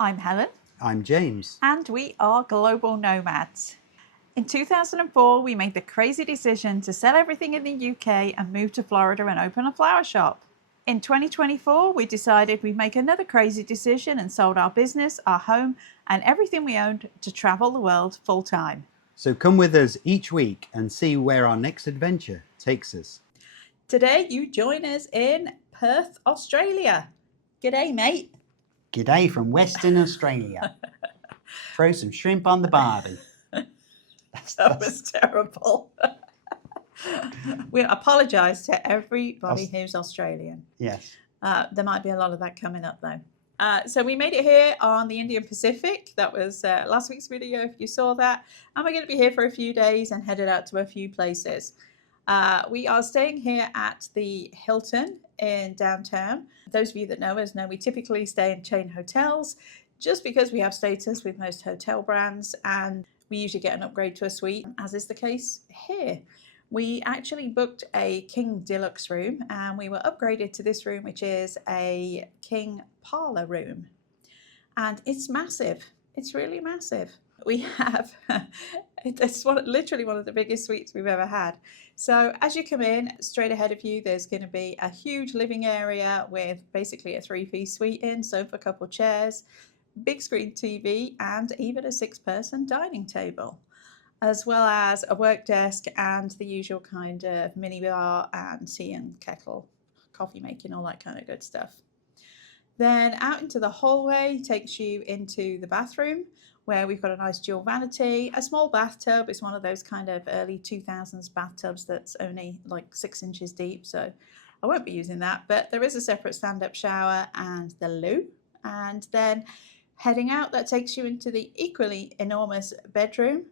I'm Helen. I'm James. And we are global nomads. In 2004, we made the crazy decision to sell everything in the UK and move to Florida and open a flower shop. In 2024, we decided we'd make another crazy decision and sold our business, our home, and everything we owned to travel the world full time. So come with us each week and see where our next adventure takes us. Today, you join us in Perth, Australia. G'day, mate. G'day from Western Australia. Throw some shrimp on the barbie. That was terrible. We apologise to everybody who's Australian. Yes. There might be a lot of that coming up though. So we made it here on the Indian Pacific. That was last week's video if you saw that. And we're going to be here for a few days and headed out to a few places. We are staying here at the Hilton in downtown. Those of you that know us know we typically stay in chain hotels just because we have status with most hotel brands and we usually get an upgrade to a suite, as is the case here. We actually booked a King Deluxe room and we were upgraded to this room, which is a King Parlour room. And it's massive. It's really massive. We have, it's literally one of the biggest suites we've ever had. So as you come in, straight ahead of you, there's going to be a huge living area with basically a 3-piece suite in, sofa, couple chairs, big screen TV, and even a 6-person dining table, as well as a work desk and the usual kind of mini bar and tea and kettle, coffee making, all that kind of good stuff. Then out into the hallway takes you into the bathroom, where we've got a nice dual vanity, a small bathtub. It's one of those kind of early 2000s bathtubs that's only like 6 inches deep, so I won't be using that, but there is a separate stand-up shower and the loo. And then heading out, that takes you into the equally enormous bedroom,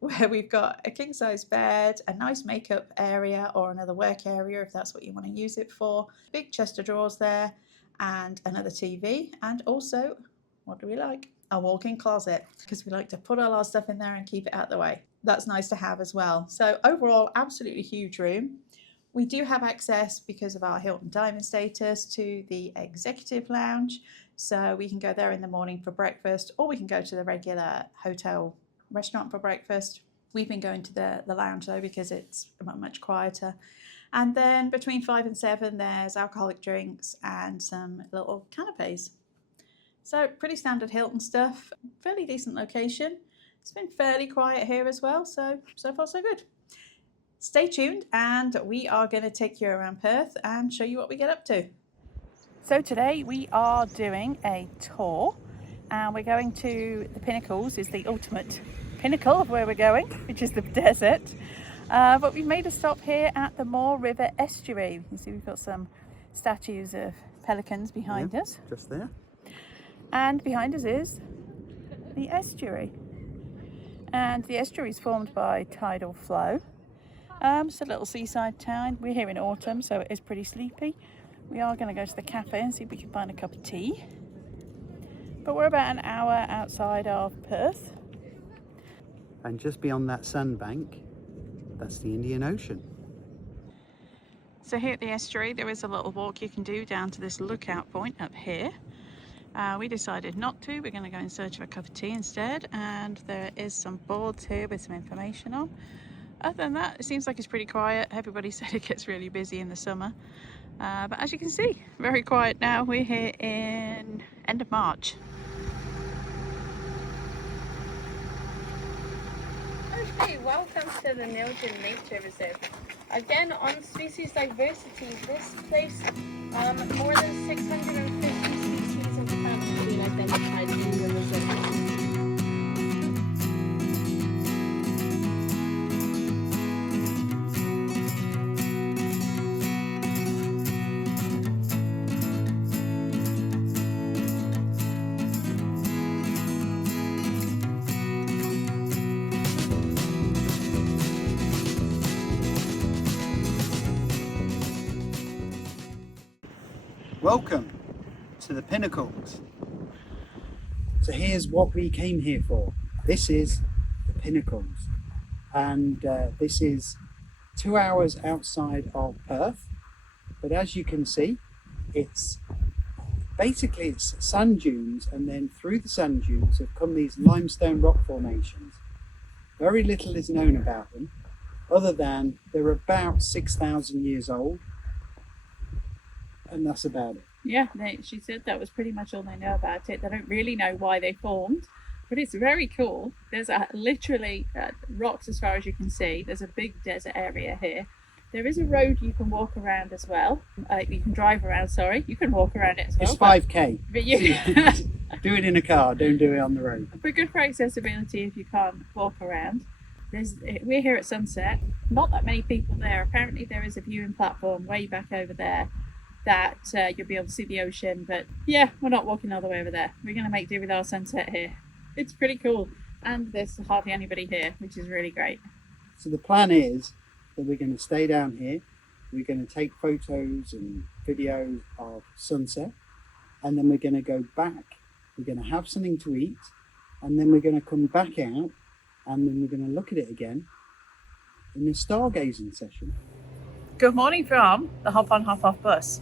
where we've got a king-size bed, a nice makeup area or another work area if that's what you want to use it for, big chest of drawers there, and another TV, and also, what do we like? A walk-in closet, because we like to put all our stuff in there and keep it out of the way. That's nice to have as well. So overall, absolutely huge room. We do have access, because of our Hilton Diamond status, to the executive lounge. So we can go there in the morning for breakfast, or we can go to the regular hotel restaurant for breakfast. We've been going to the lounge though, because it's much quieter. And then between 5 and 7, there's alcoholic drinks and some little canapes. So pretty standard Hilton stuff, fairly decent location. It's been fairly quiet here as well, so far so good. Stay tuned and we are going to take you around Perth and show you what we get up to. So today we are doing a tour and we're going to the Pinnacles, is the ultimate pinnacle of where we're going, which is the desert. But we've made a stop here at the Moore River Estuary. You can see we've got some statues of pelicans behind us. Just there. And behind us is the estuary. And the estuary is formed by tidal flow. It's a little seaside town. We're here in autumn, so it is pretty sleepy. We are going to go to the cafe and see if we can find a cup of tea. But we're about an hour outside of Perth. And just beyond that sandbank, that's the Indian Ocean. So here at the estuary, there is a little walk you can do down to this lookout point up here. We decided not to. We're going to go in search of a cup of tea instead, and there is some boards here with some information on. Other than that, it seems like it's pretty quiet. Everybody said it gets really busy in the summer, but as you can see, very quiet now. We're here in end of March. Okay, welcome to the Nilgen Nature Reserve. Again, on species diversity, this place, more than 650 species of plants have been identified in the reserve. Welcome to the Pinnacles. So here's what we came here for. This is the Pinnacles, and this is 2 hours outside of Perth, but as you can see, it's Basically, it's sand dunes, and then through the sand dunes have come these limestone rock formations. Very little is known about them, other than they're about 6,000 years old, and that's about it. Yeah, she said that was pretty much all they know about it. They don't really know why they formed, but it's very cool. There's literally rocks as far as you can see. There's a big desert area here. There is a road you can walk around as well. You can drive around, sorry. You can walk around it as well. It's 5k. But you Do it in a car, don't do it on the road. But good for accessibility if you can't walk around. We're here at sunset. Not that many people there. Apparently there is a viewing platform way back over there that you'll be able to see the ocean. But yeah, we're not walking all the way over there. We're going to make do with our sunset here. It's pretty cool. And there's hardly anybody here, which is really great. So the plan is that we're going to stay down here. We're going to take photos and videos of sunset, and then we're going to go back. We're going to have something to eat, and then we're going to come back out, and then we're going to look at it again in the stargazing session. Good morning from the hop on hop off bus.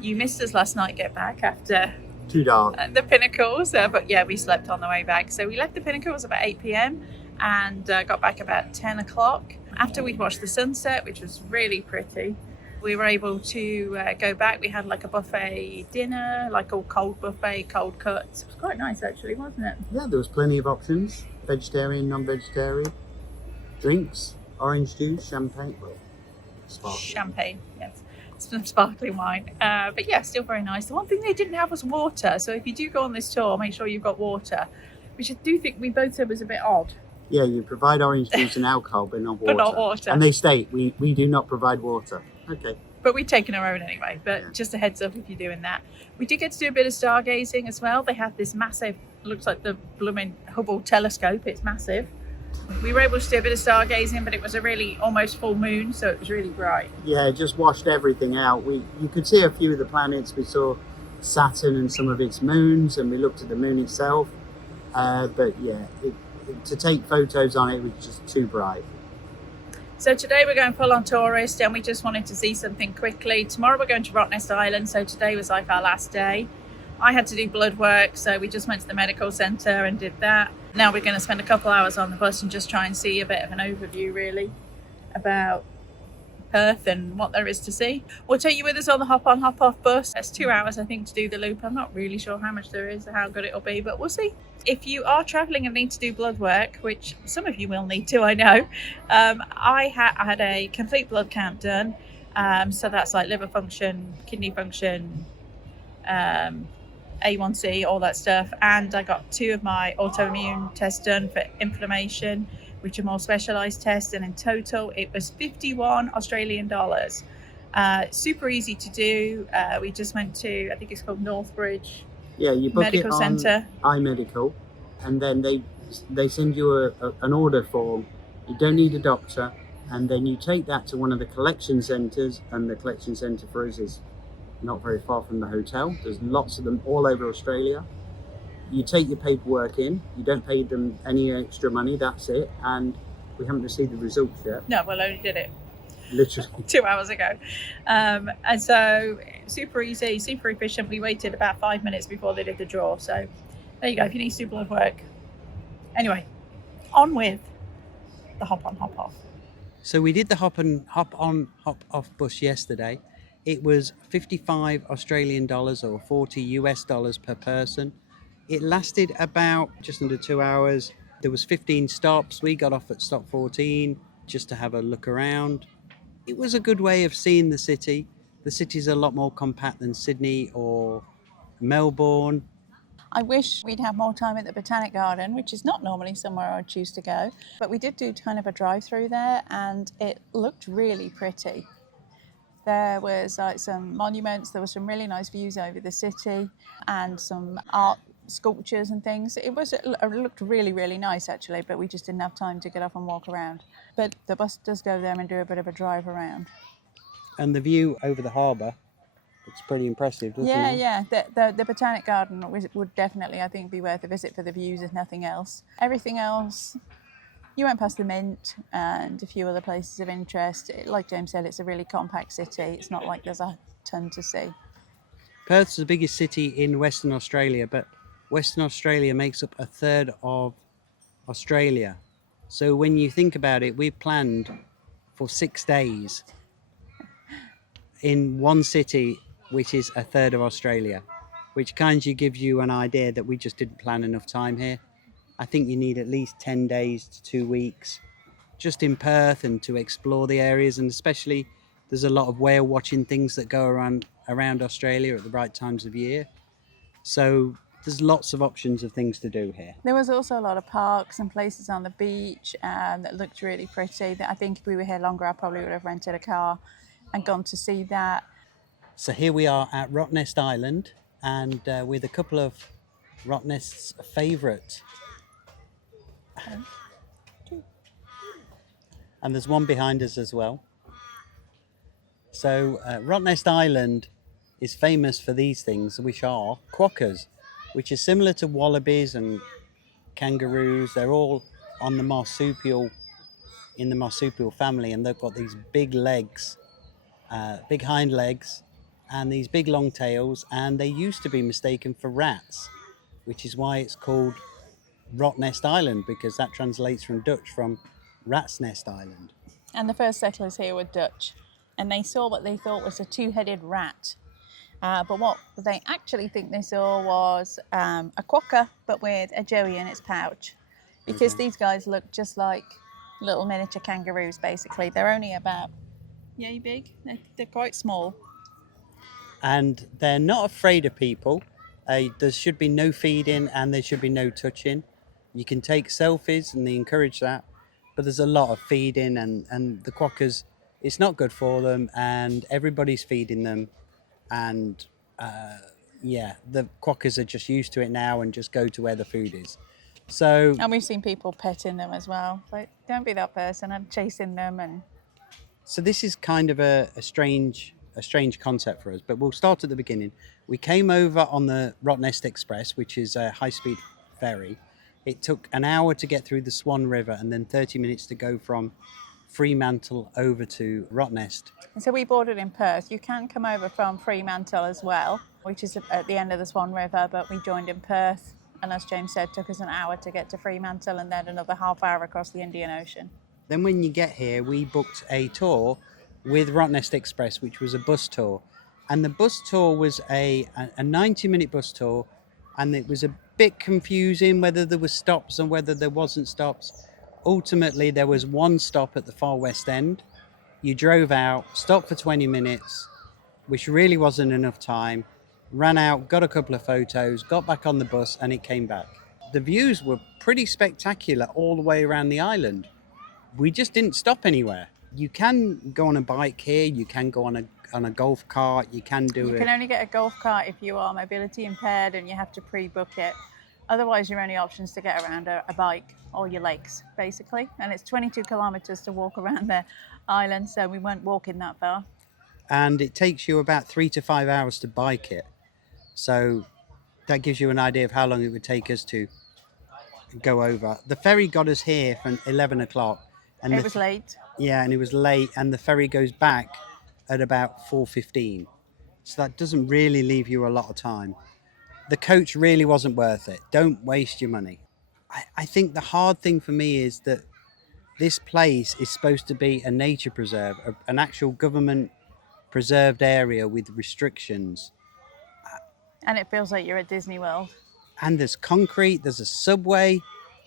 You missed us last night get back after Too dark. the Pinnacles, but yeah, we slept on the way back. So we left the Pinnacles about 8 p.m. and got back about 10 o'clock. After we'd watched the sunset, which was really pretty, we were able to go back. We had like a buffet dinner, like all cold buffet, cold cuts. It was quite nice actually, wasn't it? Yeah, there was plenty of options. Vegetarian, non-vegetarian. Drinks, orange juice, champagne. Well, sparkling. Champagne, yes. Some sparkling wine. But yeah, still very nice. The one thing they didn't have was water. So if you do go on this tour, make sure you've got water. Which I do think we both said was a bit odd. Yeah, you provide orange juice and alcohol, but not water. But not water. And they state, we do not provide water. Okay. But we've taken our own anyway. But Yeah. just a heads up if you're doing that. We did get to do a bit of stargazing as well. They had this massive, looks like the blooming Hubble telescope. It's massive. We were able to do a bit of stargazing, but it was a really almost full moon, so it was really bright. Yeah, it just washed everything out. You could see a few of the planets. We saw Saturn and some of its moons, and we looked at the moon itself. But yeah, to take photos on it was just too bright. So today we're going full on tourist, and we just wanted to see something quickly. Tomorrow we're going to Rottnest Island, so today was like our last day. I had to do blood work, so we just went to the medical centre and did that. Now we're going to spend a couple hours on the bus and just try and see a bit of an overview really about Perth and what there is to see. We'll take you with us on the hop on hop off bus. It's 2 hours I think to do the loop. I'm not really sure how much there is or how good it'll be, but we'll see. If you are travelling and need to do blood work, which some of you will need to, I know, I had a complete blood count done. So that's like liver function, kidney function, A1C, all that stuff. And I got 2 of my autoimmune tests done for inflammation, which are more specialised tests. And in total, it was 51 Australian dollars. Super easy to do. We just went to, I think it's called Northbridge. Yeah, you book Medical it on Centre. iMedical, and then they send you an order form. You don't need a doctor, and then you take that to one of the collection centres, and the collection centre for us is not very far from the hotel. There's lots of them all over Australia. You take your paperwork in, you don't pay them any extra money, that's it, and we haven't received the results yet. No, well, I only did it Literally. 2 hours ago. And so super easy, super efficient. We waited about 5 minutes before they did the draw. So there you go, if you need to do blood work. Anyway, on with the hop on, hop off. So we did the hop on, hop off bus yesterday. It was 55 Australian dollars or 40 US dollars per person. It lasted about just under 2 hours. There was 15 stops. We got off at stop 14 just to have a look around. It was a good way of seeing the city. The city's a lot more compact than Sydney or Melbourne. I wish we'd have more time at the Botanic Garden, which is not normally somewhere I'd choose to go. But we did do kind of a drive-through there, and it looked really pretty. There was like some monuments, there were some really nice views over the city, and some art sculptures and things. It looked really, really nice actually, but we just didn't have time to get up and walk around. But the bus does go there and do a bit of a drive around. And the view over the harbour looks pretty impressive, doesn't it? Yeah. The Botanic Garden would definitely, I think, be worth a visit for the views, if nothing else. Everything else, you went past the Mint and a few other places of interest. Like James said, it's a really compact city. It's not like there's a ton to see. Perth's the biggest city in Western Australia, but Western Australia makes up a third of Australia. So when you think about it, we've planned for 6 days in one city, which is a third of Australia, which kind of gives you an idea that we just didn't plan enough time here. I think you need at least 10 days to 2 weeks just in Perth and to explore the areas, and especially there's a lot of whale watching things that go around Australia at the right times of year. So there's lots of options of things to do here. There was also a lot of parks and places on the beach that looked really pretty. I think if we were here longer, I probably would have rented a car and gone to see that. So here we are at Rottnest Island, and with a couple of Rottnest's favourite. And there's one behind us as well. So Rottnest Island is famous for these things, which are quokkas, which is similar to wallabies and kangaroos. They're all on the marsupial, in the marsupial family, and they've got these big legs, big hind legs, and these big long tails, and they used to be mistaken for rats, which is why it's called Rottnest Island, because that translates from Dutch from Rat's Nest Island. And the first settlers here were Dutch, and they saw what they thought was a two-headed rat. But what they actually think they saw was a quokka, but with a joey in its pouch, because these guys look just like little miniature kangaroos. Basically, they're only about yay big. They're quite small. And they're not afraid of people. There should be no feeding and there should be no touching. You can take selfies and they encourage that, but there's a lot of feeding, and the quokkas, it's not good for them, and everybody's feeding them, and the quokkas are just used to it now and just go to where the food is. So, And we've seen people petting them as well. Like, don't be that person and chasing them. And so this is kind of a strange concept for us, but we'll start at the beginning. We came over on the Rottnest Express, which is a high-speed ferry. It took an hour to get through the Swan River and then 30 minutes to go from Fremantle over to Rottnest. so we boarded in Perth. You can come over from Fremantle as well, which is at the end of the Swan River, but we joined in Perth. And as James said, took us an hour to get to Fremantle and then another half hour across the Indian Ocean. Then when you get here, we booked a tour with Rottnest Express, which was a bus tour. And the bus tour was a 90-minute bus tour, and it was a bit confusing whether there were stops and whether there wasn't stops. Ultimately, there was one stop at the far west end. You drove out, stopped for 20 minutes, which really wasn't enough time, ran out, got a couple of photos, got back on the bus, and it came back. The views were pretty spectacular all the way around the island. We just didn't stop anywhere. You can go on a bike here, you can go on a golf cart, you can do You it. can only get a golf cart if you are mobility impaired, and you have to pre-book it. Otherwise, your only options to get around are a bike or your legs, basically. And it's 22 kilometres to walk around the island, so we weren't walking that far. And it takes you about 3 to 5 hours to bike it. So that gives you an idea of how long it would take us to go over. The ferry got us here from 11 o'clock. And It was late. Yeah, and it was late, and the ferry goes back at about 4:15. So that doesn't really leave you a lot of time. The coach really wasn't worth it. Don't waste your money. I think the hard thing for me is that this place is supposed to be a nature preserve, an actual government preserved area with restrictions. And it feels like you're at Disney World. And there's concrete, there's a subway,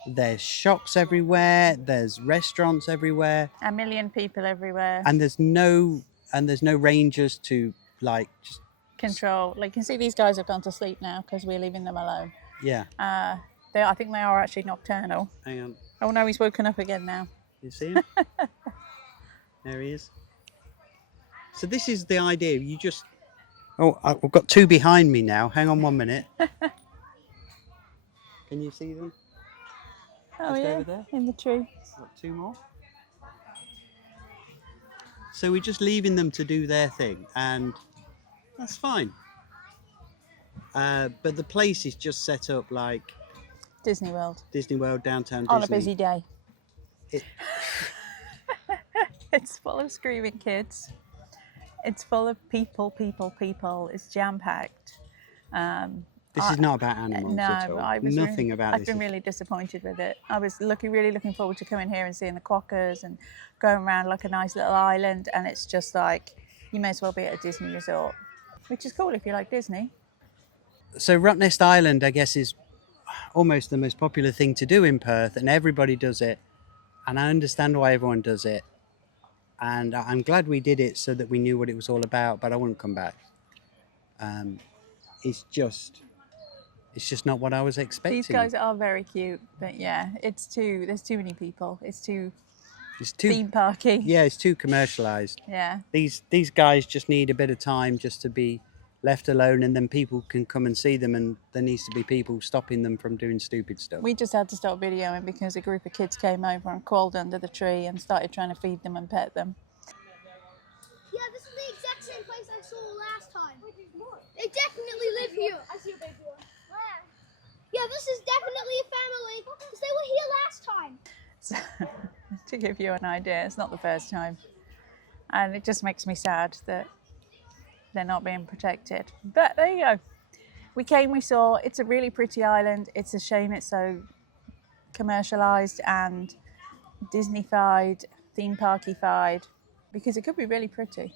there's shops everywhere, there's restaurants everywhere, A million people everywhere. and there's no rangers to just Control. Like, you can see these guys have gone to sleep now because we're leaving them alone. yeah. I think they are actually nocturnal. Hang on, Oh no, he's woken up again now. you see him? There he is. So this is the idea. You just I've got two behind me now. Hang on 1 minute. Can you see them? Oh Just yeah, over there? in the tree. Got two more. So we're just leaving them to do their thing, and that's fine. But the place is just set up like Disney World. Disney World, downtown On a Disney. busy day. It- It's full of screaming kids. It's full of people. It's jam-packed. This is not about animals No, at all. I was Nothing really, about I've this. been really disappointed with it. I was really looking forward to coming here and seeing the Quokkas and going around like a nice little island, and it's just like you may as well be at a Disney resort, which is cool if you like Disney. So Rottnest Island, I guess, is almost the most popular thing to do in Perth, and everybody does it. And I understand why everyone does it. And I'm glad we did it so that we knew what it was all about, but I wouldn't come back. It's just not what I was expecting. These guys are very cute, but yeah, there's too many people. It's too theme parky. Yeah, it's too commercialized. Yeah. These guys just need a bit of time just to be left alone, and then people can come and see them, and there needs to be people stopping them from doing stupid stuff. We just had to stop videoing because a group of kids came over and crawled under the tree and started trying to feed them and pet them. Yeah, this is the exact same place I saw last time. They definitely live here. I see a baby one. Where? Yeah, this is definitely a family because they were here last time. So, to give you an idea, it's not the first time. And it just makes me sad that they're not being protected. But there you go. We came, we saw, it's a really pretty island. It's a shame it's so commercialised and Disney-fied, theme parky-fied, because it could be really pretty.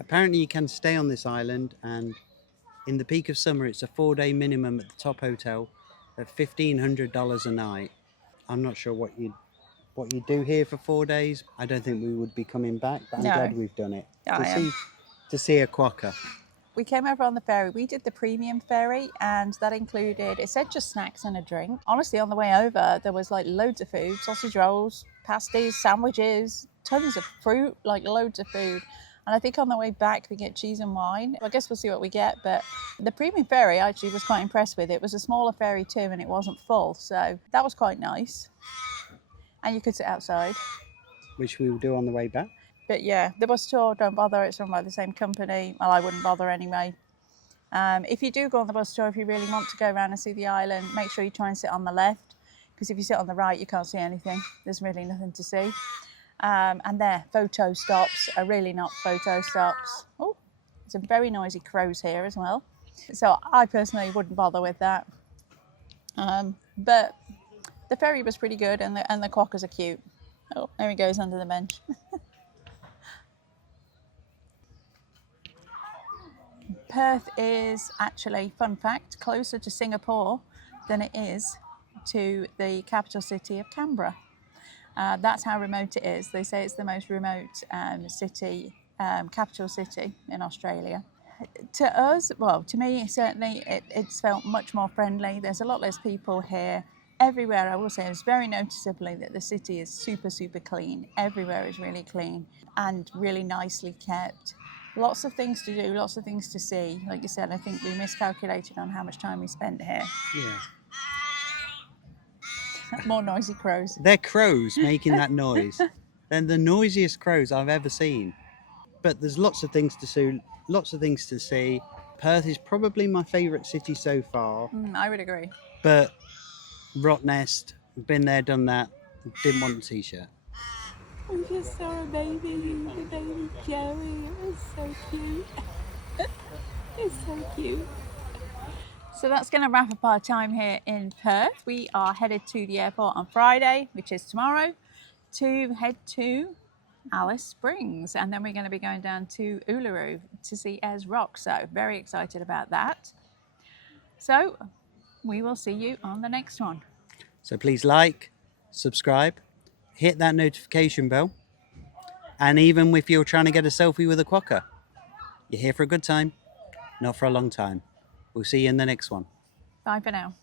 Apparently you can stay on this island, and in the peak of summer it's a 4-day minimum at the top hotel at $1,500 a night. I'm not sure what you do here for 4 days. I don't think we would be coming back, but I'm glad we've done it. To see a quokka. We came over on the ferry. We did the premium ferry, and that included, it said just snacks and a drink. Honestly, on the way over, there was like loads of food, sausage rolls, pasties, sandwiches, tons of fruit, like loads of food. And I think on the way back, we get cheese and wine. I guess we'll see what we get, but the premium ferry I actually was quite impressed with. It was a smaller ferry too, and it wasn't full, so that was quite nice. And you could sit outside. Which we will do on the way back. But yeah, the bus tour, don't bother. It's run by the same company. Well, I wouldn't bother anyway. If you do go on the bus tour, if you really want to go around and see the island, make sure you try and sit on the left, because if you sit on the right, you can't see anything. There's really nothing to see. And their photo stops are really not photo stops. Oh, some very noisy crows here as well. So I personally wouldn't bother with that. But the ferry was pretty good, and the quokkas are cute. Oh, there he goes under the bench. Perth is actually, fun fact, closer to Singapore than it is to the capital city of Canberra. That's how remote it is. They say it's the most remote city, capital city in Australia. To us, well, to me, certainly, it's felt much more friendly. There's a lot less people here. Everywhere, I will say, it's very noticeably that the city is super, super clean. Everywhere is really clean and really nicely kept. Lots of things to do, lots of things to see. Like you said, I think we miscalculated on how much time we spent here. Yeah. More noisy crows. They're crows making that noise. They're the noisiest crows I've ever seen. But there's lots of things to see. Perth is probably my favourite city so far. I would agree. But Rottnest, been there, done that. Didn't want a t-shirt. We just saw a baby, the baby Joey. It was so cute. It's so cute. So that's going to wrap up our time here in Perth. We are headed to the airport on Friday, which is tomorrow, to head to Alice Springs. And then we're going to be going down to Uluru to see Ayers Rock. So very excited about that. So we will see you on the next one. So please like, subscribe, hit that notification bell. And even if you're trying to get a selfie with a quokka, you're here for a good time, not for a long time. We'll see you in the next one. Bye for now.